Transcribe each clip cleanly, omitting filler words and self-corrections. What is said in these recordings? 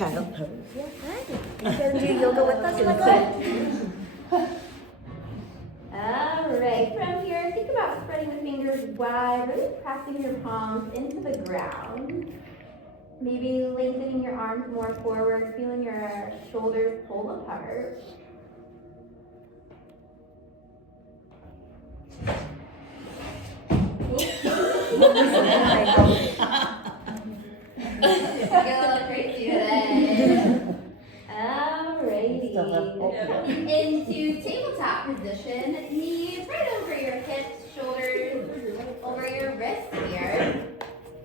child pose. Yeah, good. You gonna do yoga with us, my good? Alright, from here, think about spreading the fingers wide, really pressing your palms into the ground. Maybe lengthening your arms more forward, feeling your shoulders pull apart. Go crazy today. Alrighty. Into tabletop position. Knees right over your hips, shoulders over your wrists here.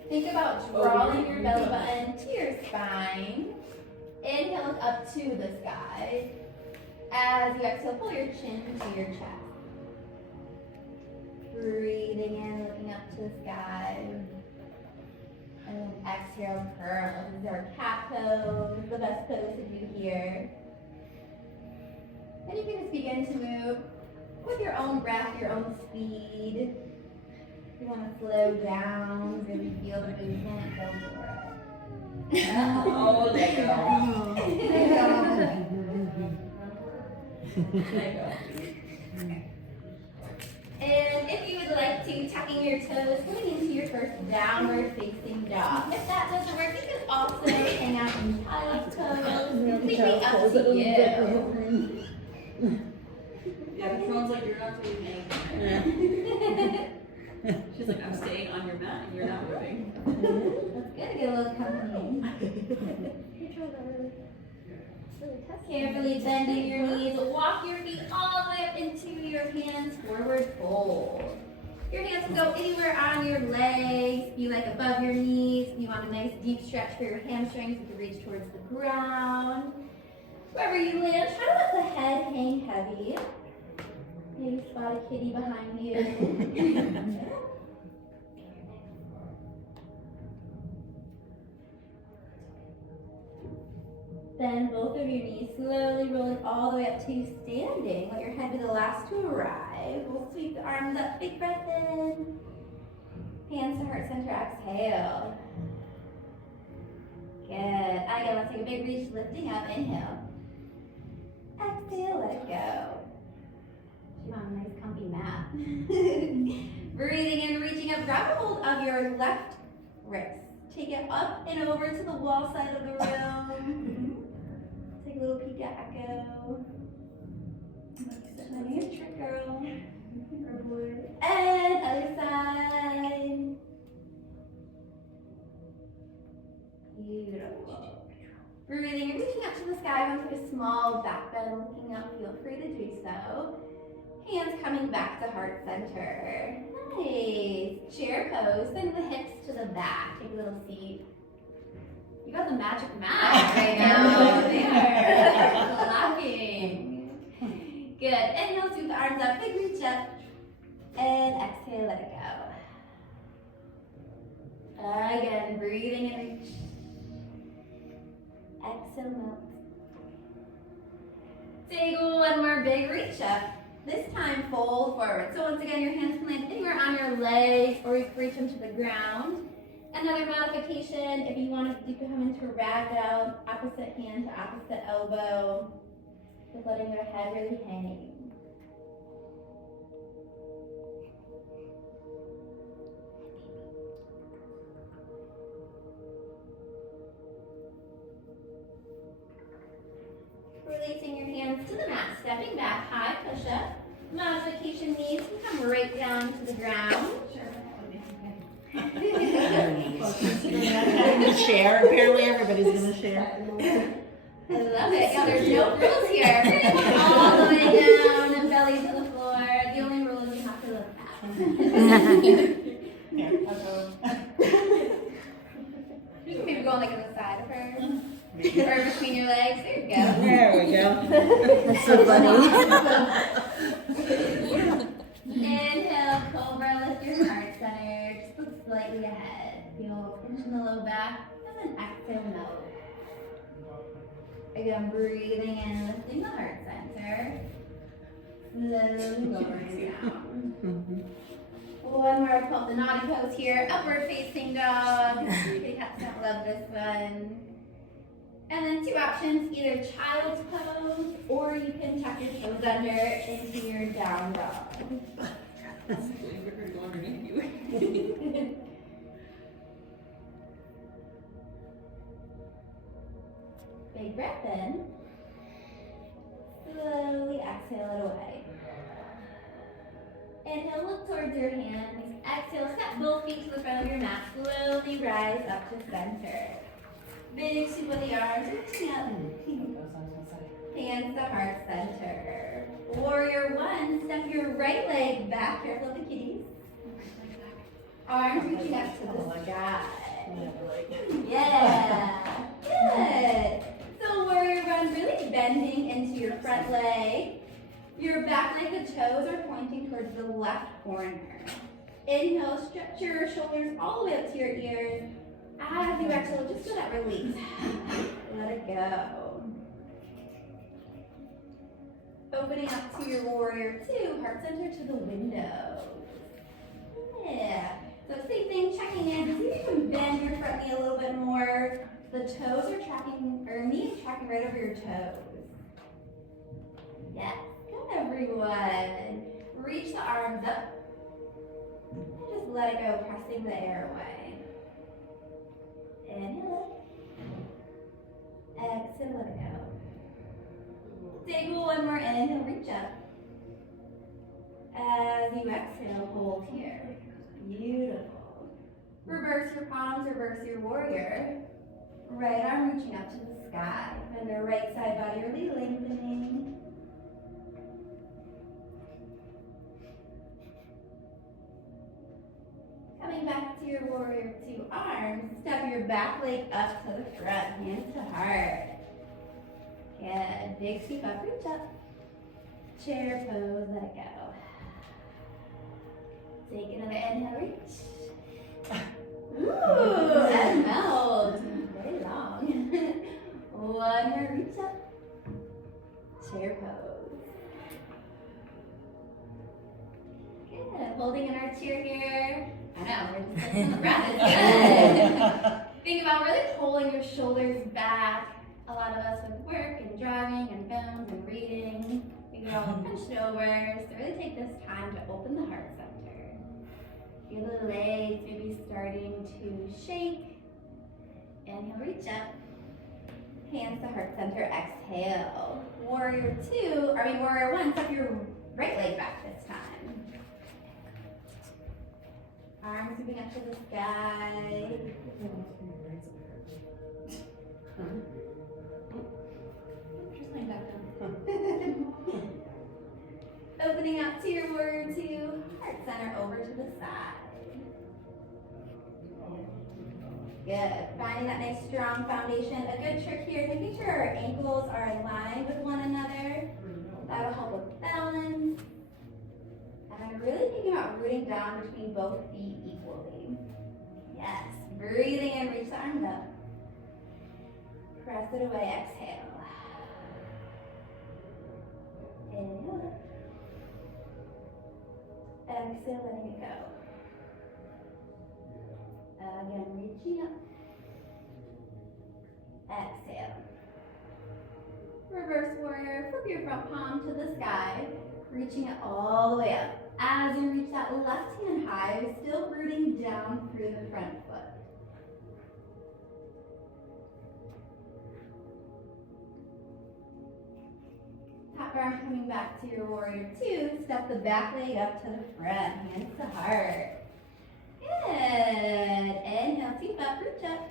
Think about drawing your belly button to your spine. Inhale, look up to the sky. As you exhale, pull your chin to your chest. Breathing in, looking up to the sky. And then exhale, curl. This is our cat pose. This is the best pose to do here. And you can just begin to move with your own breath, your own speed. If you want to slow down, really feel the movement, go for it. Oh, let go. Let go. And if you would like to, tucking your toes, coming into your first downward facing dog. If that doesn't work, you can also hang out in child's pose. Completely up to you. Yeah, Patron's like, you're not doing anything. She's like, I'm staying on your mat and you're not moving. That's good to get a little company. Carefully bending your knees, walk your feet all the way up into your hands, forward fold. Your hands can go anywhere on your legs, be like above your knees. If you want a nice deep stretch for your hamstrings, you can reach towards the ground. Wherever you land, try to let the head hang heavy. Maybe spot a kitty behind you. Bend both of your knees, slowly rolling all the way up to standing. Let your head be the last to arrive. We'll sweep the arms up, big breath in. Hands to heart center, exhale. Good. Again, let's take a big reach, lifting up, inhale. Exhale, let it go. You want a nice comfy mat. Breathing in, reaching up, grab a hold of your left wrist. Take it up and over to the wall side of the room. Take a little peek at Echo. Your trick, girl. And other side. Beautiful. Breathing and reaching up to the sky. I'm going to take a small back bend, looking up. Feel free to do so. Hands coming back to heart center. Nice. Chair pose. Send the hips to the back. Take a little seat. You got the magic mat right now. There. Locking. Good. Inhale, sweep the arms up. Big reach up. And exhale, let it go. Again, breathing and reach. Exhale, melt. Take one more big reach up. This time, fold forward. So once again, your hands can land anywhere on your legs, or you can reach them to the ground. Another modification, if you want to, you can come into a ragdoll, opposite hand to opposite elbow, just letting their head really hang. Releasing your hands to the mat, stepping back, high push-up. Modification knees can come right down to the ground. Share. Apparently everybody's going to share. I love it. Yeah, there's no rules here. We're going to put all the way down and belly to the floor. The only rule is you have to look back. Here, I'll go. You can maybe go like on the side of her. Or between your legs. There you go. There we go. That's so funny. Inhale, cobra, lift your heart center. Just look slightly ahead. Feel pinch in the low back. And then exhale, melt. Again, breathing in, lifting the heart center. Slowly lowering down. One more, called the naughty pose here. Upward facing dog. The cats don't love this one. And then two options, either child's pose, or you can tuck your toes under into your down dog. That's way bigger to go underneath you. Big breath in. Slowly exhale it away. Inhale, look towards your hands. Exhale, step both feet to the front of your mat. Slowly rise up to center. Big sweep of the arms, reaching up. Hands to heart center. Warrior one, step your right leg back. Careful of the kitties. Arms reaching up to the sky. Yeah. Good. So warrior one, really bending into your front leg. Your back leg, the toes are pointing towards the left corner. Inhale, stretch your shoulders all the way up to your ears. As you exhale, just feel that release. Let it go. Opening up to your warrior two, heart center to the window. Yeah. So same thing, checking in. See if you can bend your front knee a little bit more. The toes are tracking, or knees tracking right over your toes. Yes, good everyone. Reach the arms up. And just let it go, pressing the air away. Inhale. Exhale, let it go. Take one more inhale, reach up. As you exhale, hold here. Beautiful. Reverse your palms, reverse your warrior. Right arm reaching up to the sky. And the right side body really lengthening. Coming back to your warrior two arms, step your back leg up to the front, hands to heart. Good, big sweep up, reach up. Chair pose, let it go. Take another inhale, reach. Ooh, and melt. Very long. One more, reach up. Chair pose. Good, holding in our chair here. I know, we're just on the breath, it's good. Think about really pulling your shoulders back. A lot of us with work and driving and phones and reading, we get all hunched over. So really take this time to open the heart center. Feel the legs maybe starting to shake. Inhale, reach up. Hands to heart center, exhale. Warrior one, step your right leg back this time. Arms moving up to the sky. Just laying back down. Opening up to your warrior two, heart center over to the side. Good. Finding that nice strong foundation. A good trick here is making sure our ankles are in line with one another. That'll help with balance. And I'm really thinking about rooting down between both feet equally. Yes. Breathing in, reach the arms up. Press it away, exhale. Inhale. Exhale, letting it go. Again, reaching up. Exhale. Reverse warrior, flip your front palm to the sky, reaching it all the way up. As you reach that left hand high, you're still rooting down through the front foot. Top arm coming back to your warrior two, step the back leg up to the front, hands to heart. Good. Inhale, sweep up, reach up.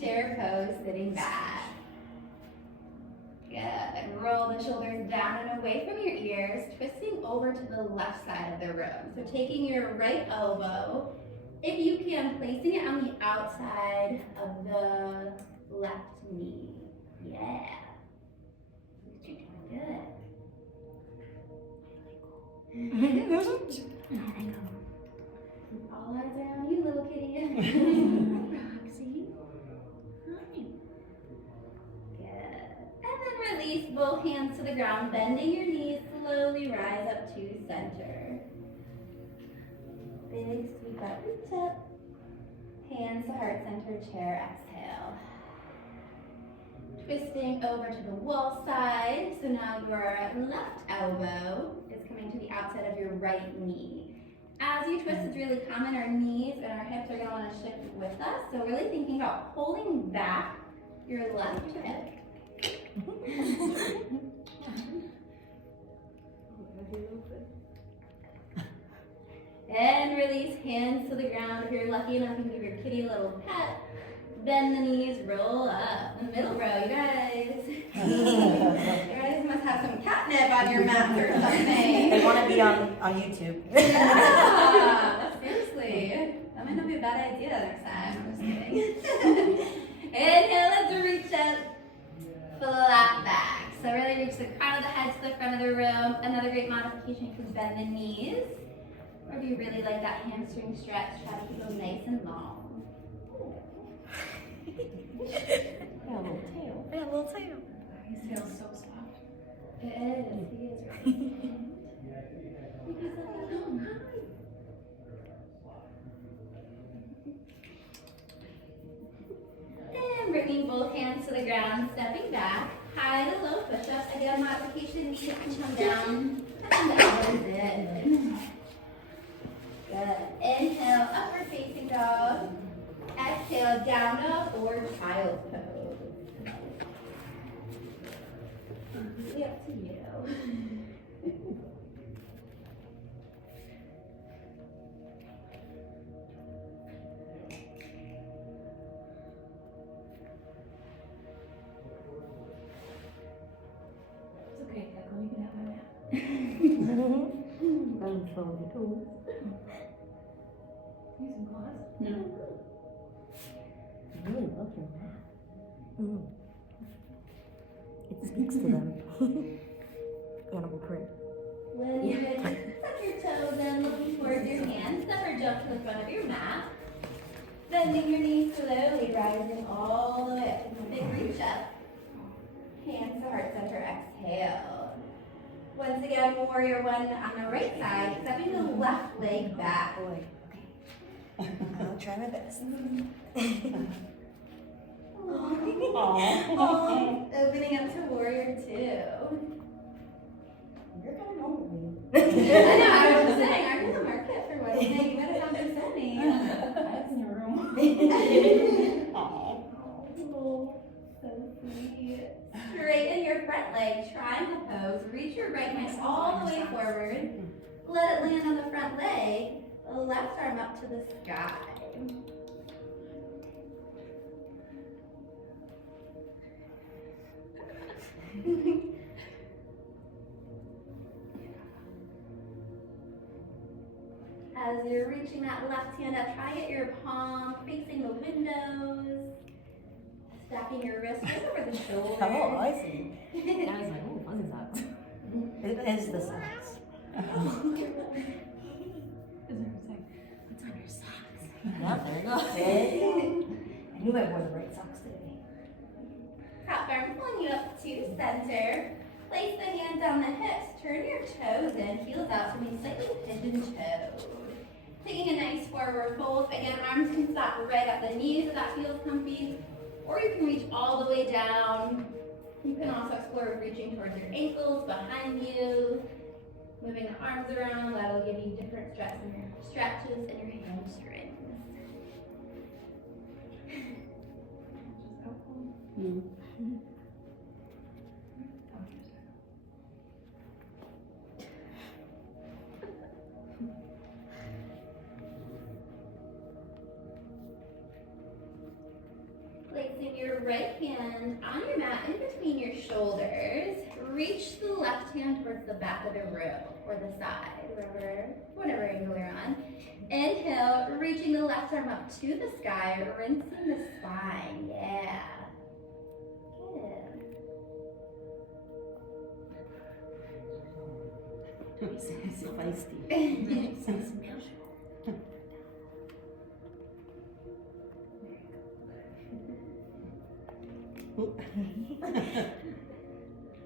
Chair pose, sitting back. Good. Roll the shoulders down and away from your ears, twisting over to the left side of the room. So taking your right elbow, if you can, placing it on the outside of the left knee. Yeah. Good. All eyes around you, little kitty. Roxie. Hi. Good. And then release both hands to the ground, bending your knees, slowly rise up to center. Big sweep up, reach up. Hands to heart center, chair, exhale. Twisting over to the wall side. So now your left elbow is coming to the outside of your right knee. As you twist, it's really common. Our knees and our hips are going to want to shift with us. So really thinking about holding back your left hip. And release, hands to the ground. If you're lucky enough, you can give your kitty a little pet. Bend the knees, roll up. The middle row, you guys. You guys must have some catnip on your mat or something. They want to be on YouTube. Yeah, seriously. That might not be a bad idea next time. I'm just kidding. Inhale, let's reach up. Flat back. So really reach the crown of the head to the front of the room. Another great modification, you can bend the knees. Or if you really like that hamstring stretch, try to keep them nice and long. Got a little tail. Got a little tail. His tail's so soft. It is. He is And bringing both hands to the ground, stepping back, high to low push-up. Again, modification, knees can come down. And the elbows in. Good. Inhale, upward facing dog. Exhale, down dog or child's pose. Completely up to you. It's okay, Echo, you can have my mat. Going for the tools. Use some claws. No. I really love your mat. It speaks to them. Animal print. When you're ready, tuck your toes in, looking towards your hands. Never jump to the front of your mat. Bending your knees slowly, rising all the way up. Taking a big reach up. Hands to heart center, exhale. Once again, warrior one on the right side, stepping the left leg back. I'll try my best. Oh, opening up to warrior two. You're kind of lonely. I know, I was saying, I'm in the market for one day. You better come and send me. That's in your room. Oh, so sweet. Straighten your front leg, triangle pose. Reach your right hand all the way forward. Let it land on the front leg. The left arm up to the sky. As you're reaching that left hand up, try to get your palm facing the windows. Stacking your wrists right over the shoulder. Oh, I see. I was like, oh, fuzzy socks. It is the socks. What's on your socks? Yeah, there you go. I knew I wore the right socks today. Top arm pulling you up to center. Place the hands on the hips. Turn your toes in. Heels out to be slightly pigeon-toed. Taking a nice forward fold. But again, arms can stop right at the knees if that feels comfy. Or you can reach all the way down. You can also explore reaching towards your ankles, behind you. Moving the arms around. That'll give you different stretches in your hamstrings. Placing your right hand on your mat in between your shoulders. Reach the left hand towards the back of the room or the side, whatever angle you're on. Inhale, reaching the left arm up to the sky, rinsing the spine. Yeah. Good. So feisty.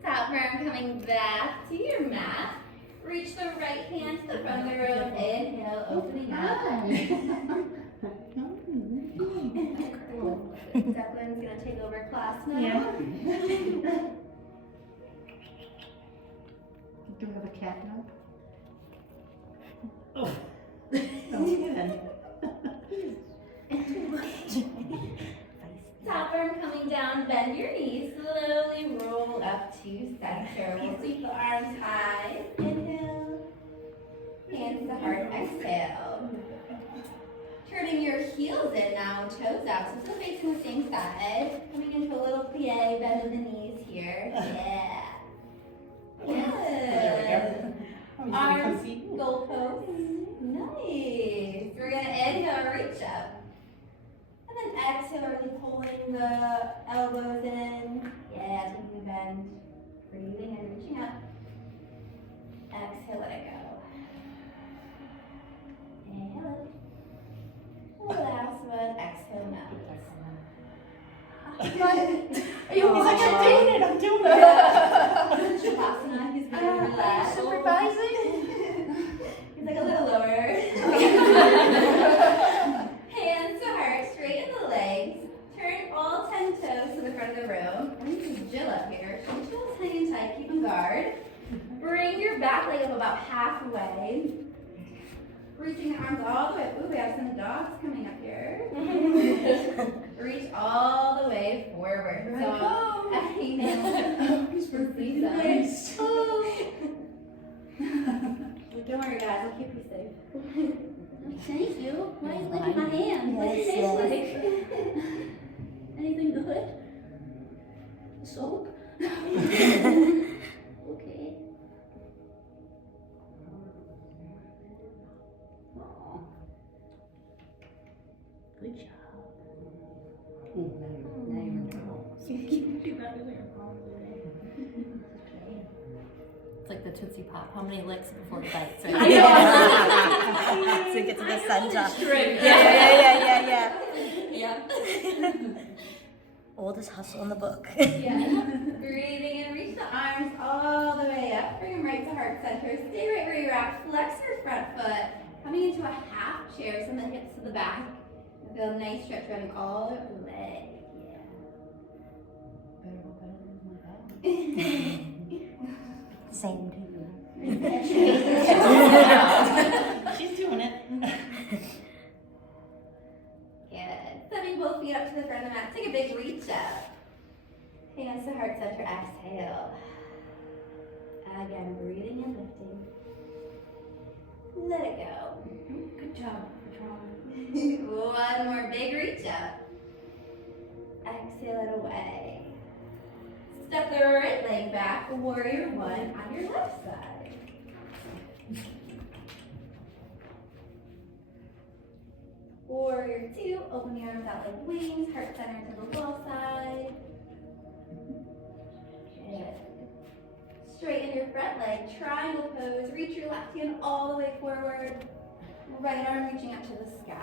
Top arm coming back to your mat. Reach the right hand to the front of the room. Inhale, opening up. Declan's gonna take over class now. Yeah. Do we have a cat now? Oh. Top arm coming down, bend your knees, slowly roll up to center. We'll sweep the arms high, inhale, hands to heart, exhale. Turning your heels in now, toes out, so still facing the same side. Coming into a little plie, bend in the knees here, yeah. Good. Arms, goalposts, nice. We're gonna inhale, reach up. And then exhale, really pulling the elbows in. Yeah, taking a bend. Breathing and reaching up. Exhale, let it go. Inhale it. And the last one, exhale, melt. Are you He's like, I'm doing it, I'm doing it. Shavasana, he's really relaxed. Supervising? He's like a little lower. Hands to heart, straighten the legs. Turn all 10 toes to the front of the room. I need to Jill up here. Jill's hanging tight, keeping guard. Bring your back leg up about halfway. Reaching the arms all the way. Ooh, we have some dogs coming up here. Reach all the way forward. Here I So, go. He's pretty nice. Don't worry, guys. I'll keep you safe. Thank you. Why are you licking my hand? What's your face like? Anything good? Soap? Okay. Good job. It's like the Tootsie Pop. How many licks before bites? Right? I know. So get to the center. Strict. Yeah. Yeah. Oldest hustle in the book. Yeah. Breathing in, reach the arms all the way up. Bring them right to heart center. Stay right where you're at. Flex your front foot. Coming into a half chair, send the hips to the back. Feel a nice stretch running all the leg. Yeah. Same to you. She's doing it. Good. Stepping both feet up to the front of the mat. Take a big reach up. Hands to heart center. Exhale. Again, breathing and lifting. Let it go. Good job. One more big reach up. Exhale it away. Step the right leg back. Warrior one on your left side. Warrior two. Open your arms out like wings. Heart center to the wall side. Good. Straighten your front leg. Triangle pose. Reach your left hand all the way forward. Right arm reaching up to the sky.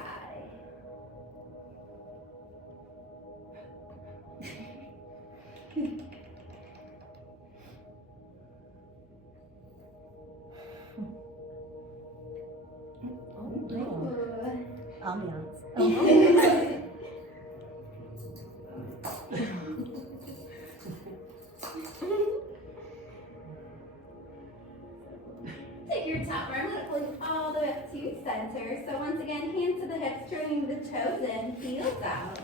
Ambiance. Take your top arm, let it pull you all the way up to center. So once again, hands to the hips, turning the toes in, heels out.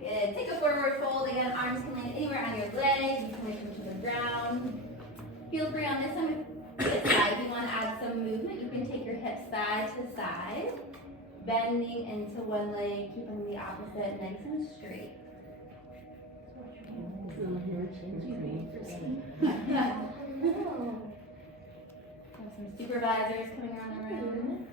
Good. Take a forward fold. Again, arms can land anywhere on your legs. You can reach them to the ground. Feel free on this side. If you want to add some movement, you can take your hips side to side, bending into one leg, keeping the opposite nice and straight. Have some supervisors coming around the room.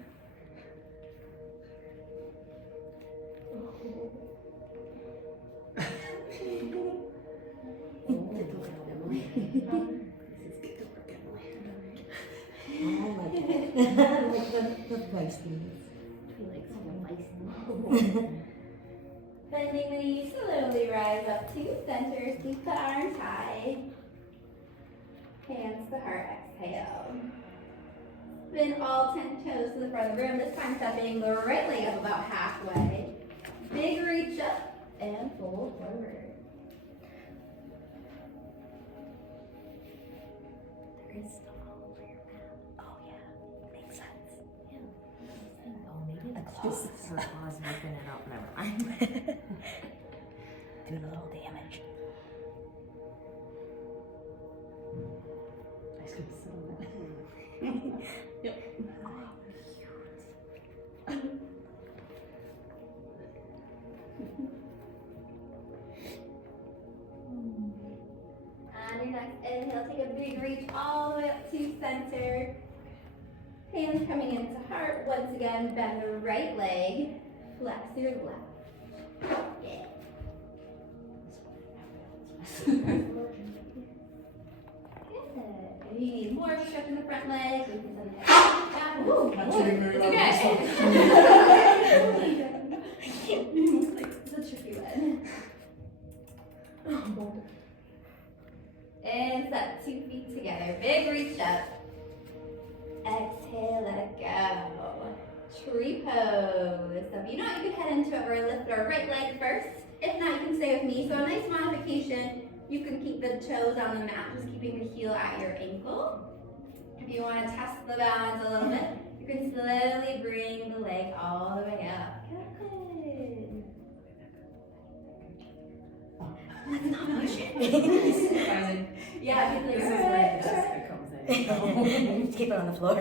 Bending the knees, slowly rise up to center. Keep the arms high. Hands to heart, exhale. Spin all 10 toes to the front of the room. This time stepping the right leg up about halfway. Big reach up and fold forward. 36. Doing a little damage. I was gonna sit on that. Yep. On your next inhale, take a big reach all the way up to center. Hands coming into heart. Once again, bend the right leg. Flex your left. Yeah. Good. If you need more stretch in the front leg, we can send it back. Ooh, Not doing very well it's myself. okay. It's a tricky one. And set 2 feet together. Big reach up. Exhale, let it go. Tree pose. So if you know it, you can head into it or lift our right leg first. If not, you can stay with me. So a nice modification. You can keep the toes on the mat, just keeping the heel at your ankle. If you want to test the balance a little bit, you can slowly bring the leg all the way up. Good. That's not motion. Surprising. Yeah, he's like, This is all where right, the all right. Jessica comes in. Just keep it on the floor.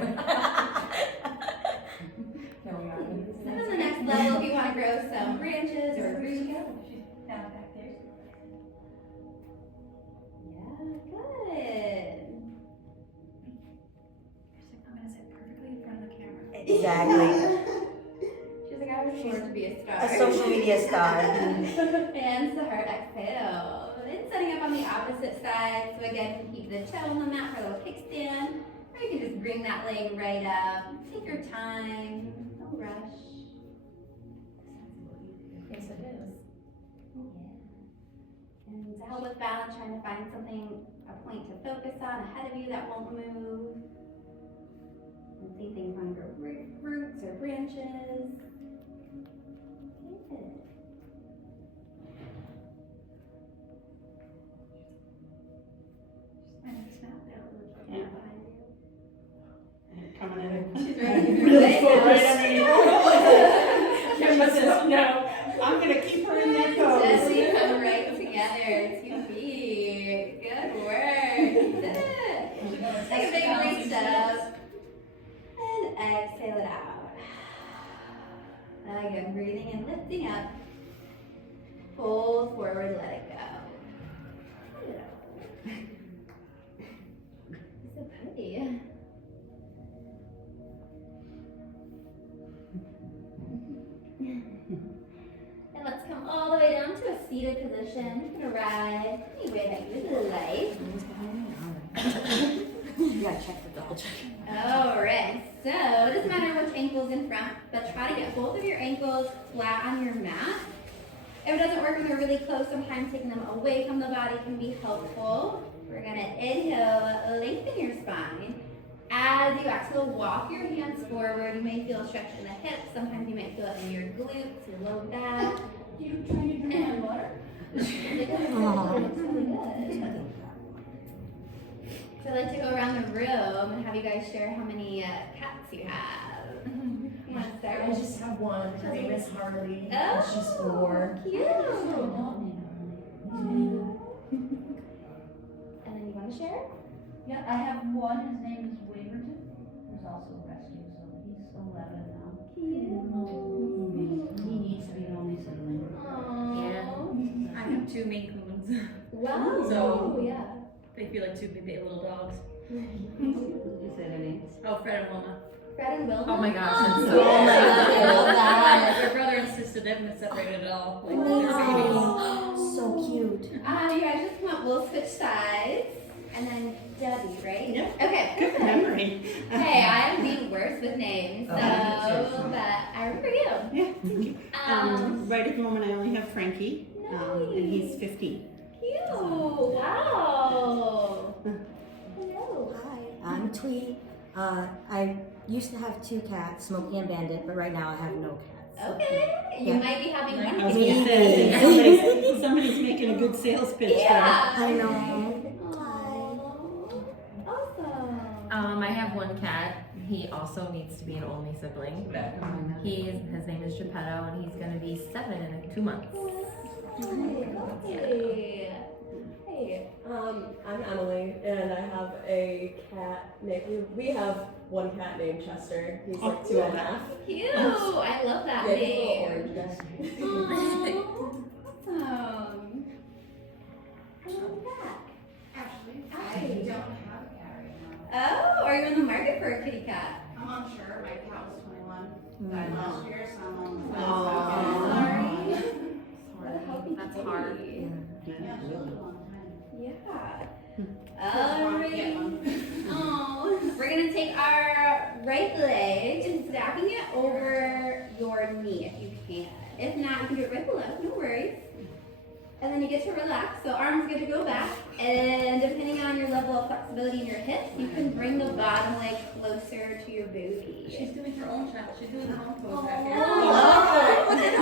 And then the next level, if you want to grow some branches or roots. Yeah, good. I'm gonna sit perfectly in front of the camera. Exactly. She's like, I was born to be a star. A social media star. And the heart exhale. Then setting up on the opposite side. So again, you can keep the toe on the mat for a little kickstand. Or you can just bring that leg right up. Take your time. No rush. Yes, it is. Yeah. And to help with balance, trying to find something, a point to focus on ahead of you that won't move. And see things on your roots or branches. Good. Yeah. Coming in. She's ready for Really it. full right underneath. Kimba says, no, I'm gonna keep her in that pose. Gently come right together. 2 feet. Good work. Take a big reach up. And exhale it out. Again, breathing and lifting up. Fold forward, let it go. So pretty. And let's come all the way down to a seated position. You can arrive any way that you would like. You gotta check the double check. Alright, so it doesn't matter which ankle's in front, but try to get both of your ankles flat on your mat. If it doesn't work when they're really close, sometimes taking them away from the body can be helpful. We're gonna inhale, lengthen your spine. As you exhale, walk your hands forward. You may feel a stretch in the hips. Sometimes you might feel it in your glutes, your low back. You trying to drink my water? It's really good. So I'd like to go around the room and have you guys share how many cats you have. You want to start? I just have one. Her name is Harley. Oh, And she's 4. Cute. And then you want to share? Yeah, I have one. His name is Waverton. He's also rescued, so he's 11 now. Cute. He needs to be an only sibling. Aww. I have 2 Maine Coons. Wow. So- yeah. They feel like 2 big little dogs. You say their names? Oh, Fred and Wilma. Fred and Wilma. Oh my gosh, Oh, that's so yeah. cute. I love that. Their brother and sister, they haven't separated at all. Like, they're babies. Oh, so cute. You guys just come up, we'll switch sides. And then Debbie, right? Yeah. Okay. Good memory. Hey, I'm the worst with names, so Oh, but I remember you. Yeah, thank you. Right at the moment, I only have Frankie, and he's 15. Cute. Wow. Hello. Hi, I'm Tweety. I used to have 2 cats, Smokey and Bandit, but right now I have no cats. Okay. You Yeah. might be having I one. was with gonna you. say, somebody's making a good sales pitch there. Yeah. I know. Aw, awesome. I have 1 cat. He also needs to be an only sibling. His name is Geppetto, and he's gonna be 7 in 2 months. Hey. Hey. I'm Emily, and I have a cat named. We have one cat named Chester. He's like 2.5. Cute. I love that Yeah, he's a name. little orange guy. Awesome. Welcome back. Actually, Hi. I don't have a cat right now. Oh, are you in the market for a kitty cat? I'm unsure. My cat was 21. Died last year, so I'm on the Sorry. Sorry, that's hard. Yeah, she lived a long time. Yeah. Alright. Oh, we're gonna take our right leg and stacking it over your knee if you can. If not, you can do it right below, no worries. And then you get to relax. So arms get to go back, and depending on your level of flexibility in your hips, you can bring the bottom leg closer to your booty. She's doing her own challenge. She's doing her own pose back here. I don't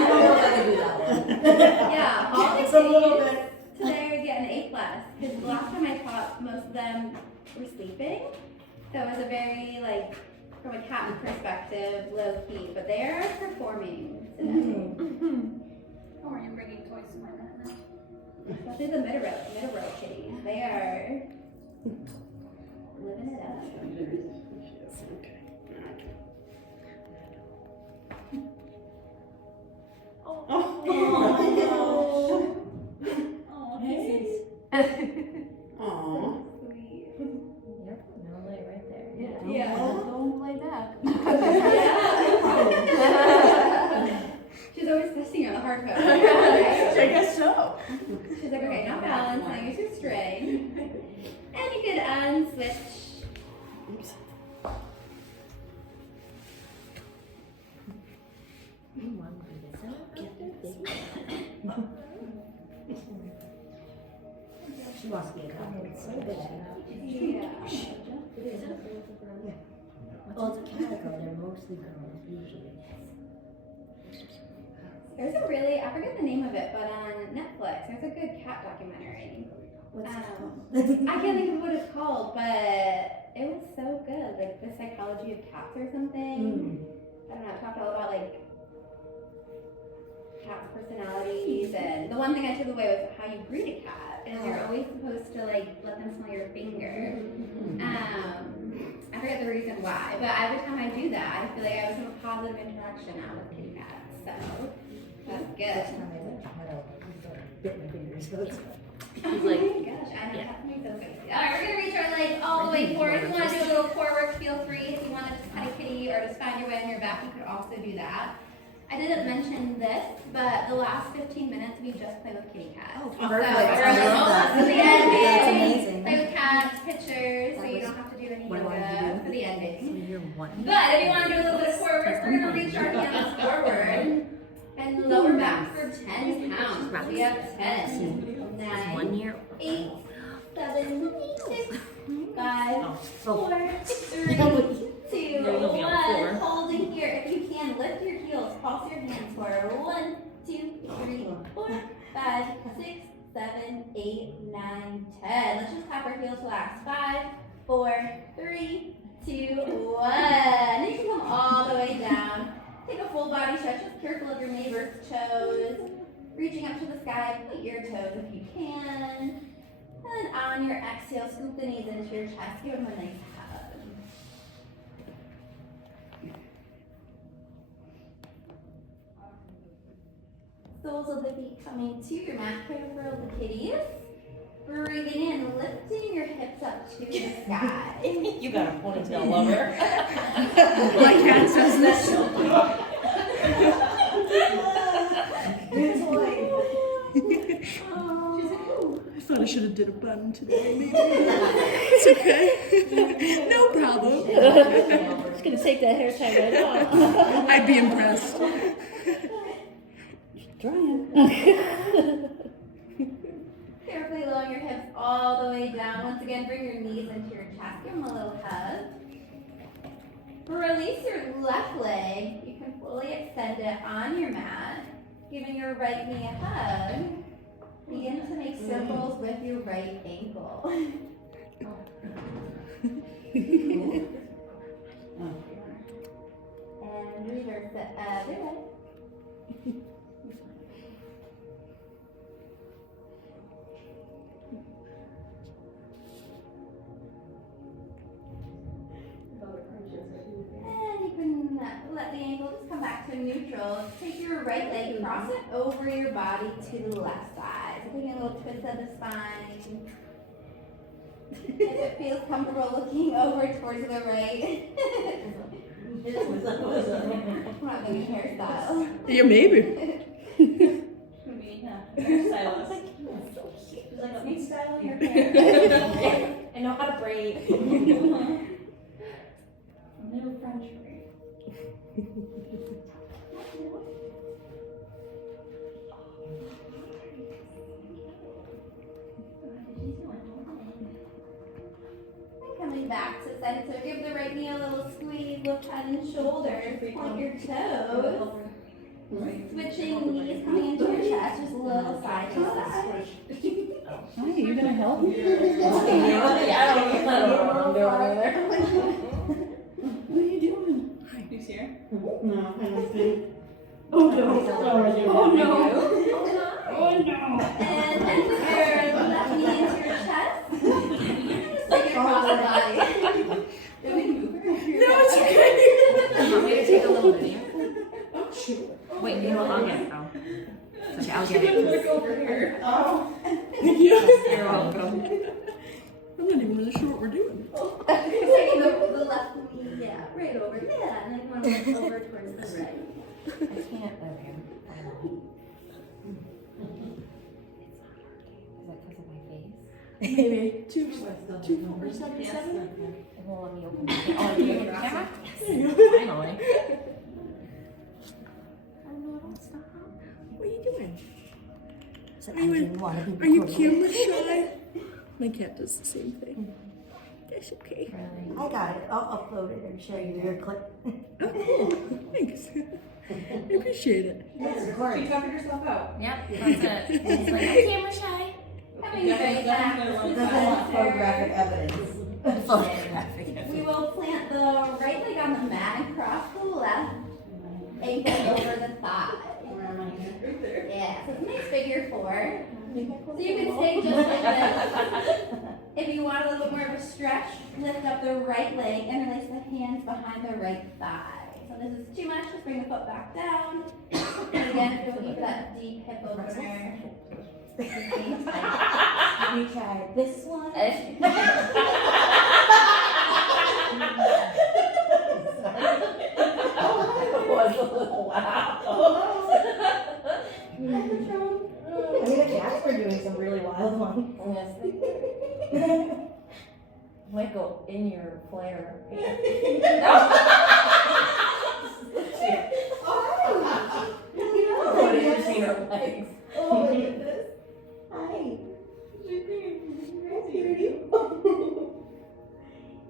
know if I can do that one. Yeah, all the It's a little kitties bit. today are getting A+. Because the last time I taught, most of them were sleeping. So it was a very, like, from a cat perspective, low key. But they are performing today. Oh, are you bringing toys to my mat now? Especially the middle row kitties. They are living it up. Oh, kisses. Aww. Sweet. Yep, no lay right there. Yeah. Don't lay back. She's always testing you on the hard code. I guess so. She's like, okay, not balance, now use your strength. And you can unswitch. She wants to be a dog. It's so big. Yeah. Well, it's a category. They're mostly girls, usually. There's a really, I forget the name of it, but on Netflix, there's a good cat documentary. What's it I can't think of what it's called, but it was so good. Like the psychology of cats or something. I don't know, it talked all about like cats' personalities, and the one thing I took away was how you greet a cat. Is you're always supposed to like let them smell your finger. I forget the reason why, but every time I do that, I feel like I was in a positive interaction now with kitty cats. So that's good. First time I went, I bit my fingers, so it's She's Oh like, my gosh, I know that's me so crazy. Alright, we're gonna reach our legs all the way forward. If you want to do a little core work, feel free. If you want to just pet a kitty or just find your way on your back, you could also do that. I didn't mention this, but the last 15 minutes we just play with kitty cats. Oh, So perfect. we're I like love that. almost to the ending. That's amazing. Play with cats, pictures, so That you was don't have to do any what I wanted to yoga do. for the ending. you're one. But if you want to do a little bit of core work, we're gonna reach our hands forward and lower back for 10 counts. We have 10, 9, 1 year. 8, 7, 6, 5, 4, 3, 2, You're gonna be on 1. Holding here. If you can, lift your heels, cross your hands for 1, 2, 3, 4, 5, 6, 7, 8, 9, 10. Let's just have our heels relax. 5, 4, 3, 2, 1. And you can come all the way down. Take a full body stretch. Just careful of your neighbor's toes. Reaching up to the sky, point your toes if you can. And then on your exhale, scoop the knees into your chest. Give them a nice hug. Soles of the feet coming to your mat. Careful of the kitties. Breathing in, lifting your hips up to the sky. You got a ponytail lover. My cat says this. It's like, I thought I should have did a bun today, maybe. It's okay. No problem. It's gonna take that hair tie right off. I'd be impressed. Trying. Carefully lower your hips all the way down. Once again, bring your knees into your chest. Give them a little hug. Release your left leg. You can fully extend it on your mat. Giving your right knee a hug. Begin to make circles with your right ankle. reverse the other way. And you can let the ankle just come back to neutral. Take your right leg, cross it over your body to the left side. So taking a little twist of the spine. If it feels comfortable looking over towards the right. I'm not gonna be hairstyle. Yeah, maybe. Could be a hairstylist. She's like, let me style your hair. I know how to braid. Little French braid. Coming back to center, give the right knee a little squeeze, lift head and shoulders, point your toes. Switching knees, coming into your chest, just a little side to side. Hi, you gonna help me? I don't know what I'm doing either. What are you doing? Who's here? No, I don't think. Oh no. Oh no. Oh no. And bend your left knee into your chest. Just take it across the body. Did we move her? No, it's okay. You want me to take a little video? Oh, shoot. Wait, you know what? I'll get it. Oh. Okay, I'll get Look it. over here. Oh. Yeah. You're welcome. I'm not even really sure what we're doing. Taking the left knee, yeah, right over. Yeah, and then you want to look over towards the right. I can't. Okay. I know. Is that because of my face? Maybe 247. It won't let me open the camera. Oh, you open the camera? There you Yes. go. Finally. Oh no, don't stop. What are you doing? So I didn't want to be Are you recorded. camera shy? My cat does the same thing. That's okay. Really? I got it. I'll upload it and show you your clip. Oh, cool. Thanks. I appreciate it. She covered herself out. Yep, that's it. It's like, I'm camera shy. Coming right back to Doesn't have photographic center. evidence. Photographic. We will plant the right leg on the mat and cross the left ankle over the thigh. Yeah, so it's a nice figure four. So you can stay just like this. If you want a little bit more of a stretch, lift up the right leg and interlace the hands behind the right thigh. So this is too much, just bring the foot back down. And again, if you're looking for that deep hip opener. Have you tried this one? I mean, the cats were doing some really wild ones. Might go in your flare. Oh, Put it between her legs. oh my goodness. Hi. Hi, cutie.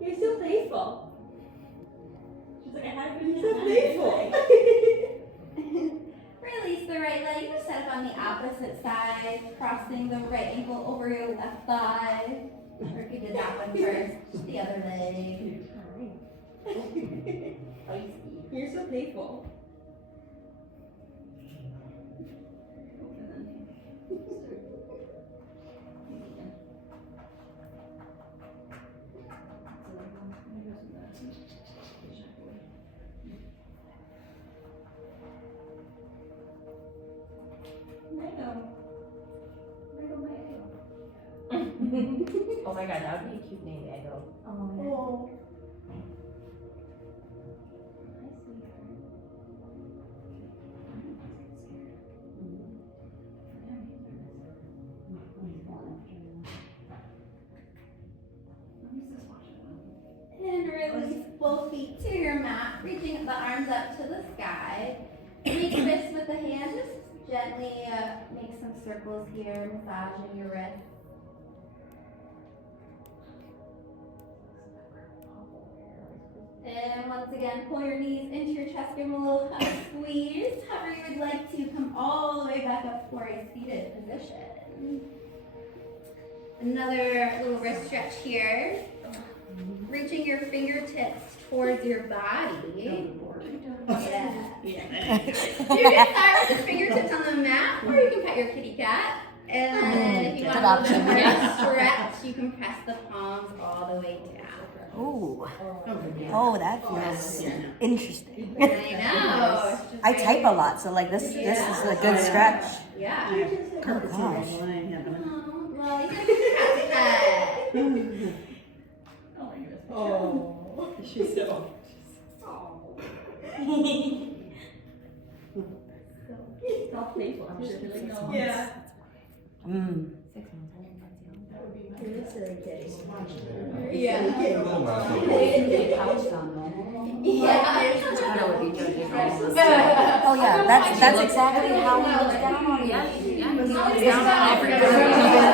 You're so playful. She's like, I have been So playful. Release the right leg, just set up on the opposite side, crossing the right ankle over your left thigh. Or if you did that one first, just the other leg. You're so playful. Oh my god, that would be a cute name, Ego. Oh. And release both feet to your mat, reaching the arms up to the sky. Reach wrists with the hand, just gently make some circles here, massaging your wrist. And once again, pull your knees into your chest, give them a little hug squeeze. However you would like to, come all the way back up for a seated position. Another little wrist stretch here. Reaching your fingertips towards your body. Yeah. Yeah. You can start with the fingertips on the mat, or you can pet your kitty cat. And then if you want a little bit more stretch, you can press the palms all the way down. Ooh. Oh, that feels interesting. I know. It's just I very- type a lot, so like this is a good stretch. Yeah. Oh gosh. Oh, well, you gotta get that. Oh, she's so. It's all playful. I'm sure they're like, no. Yeah. Mm. 6 months old. Yeah. Geppetto would be judging all of us. Oh yeah, that's exactly how he looks down on you. Yeah, yeah. He looks He's down on everybody. because he's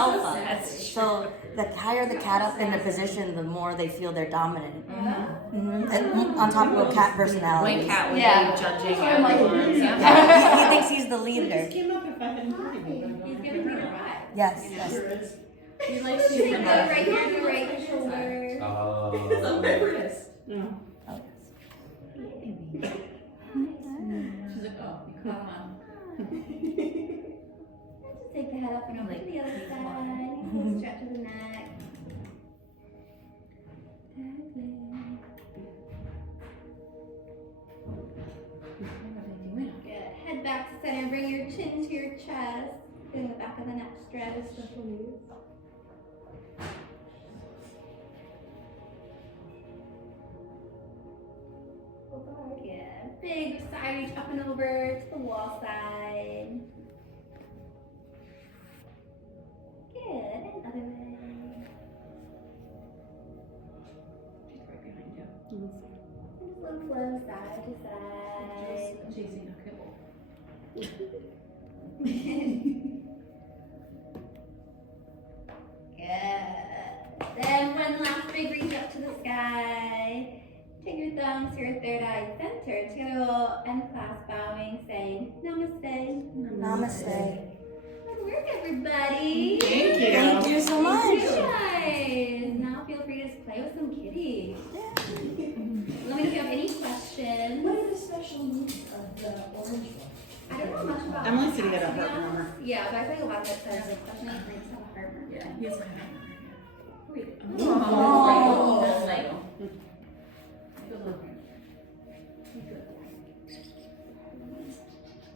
alpha. So the higher the cat up in the position, the more they feel they're dominant. Mm-hmm. And on top of a cat personality. My cat would Yeah. be judging So I'm like, everyone. Yeah. Yeah, he thinks he's the It leader. just came up if I hadn't thought of it. He's giving me a ride. Yes, Sure yes. is. He likes Take the to right hand to right shoulder. Oh, my wrist. No. She's like, oh, you caught on. Just take the head up and over to the other side. A little stretch of the neck. Good. Head back to center. Bring your chin to your chest. Feeling the back of the neck stretch. Good. Big side reach up and over to the wall side. Good. And other way. She's right behind you. Just a little flow side to side. Just chasing a kibble. Good. Then one last big reach up to the sky. Take your thumbs to your third eye center. Take a little end clasp bowing, saying namaste. Namaste. Good work, everybody. Thank you. Thank you so much. Guys, now feel free to play with some kitties. Let me know if you have any questions. What are the special needs of the orange one? I don't know much about I'm only sitting at a to be heart honest. murmur. Yeah, but I feel like a lot that says like special needs brings have a heart murmur. Yeah, he has a hammer. Wait. Oh. That's Lego.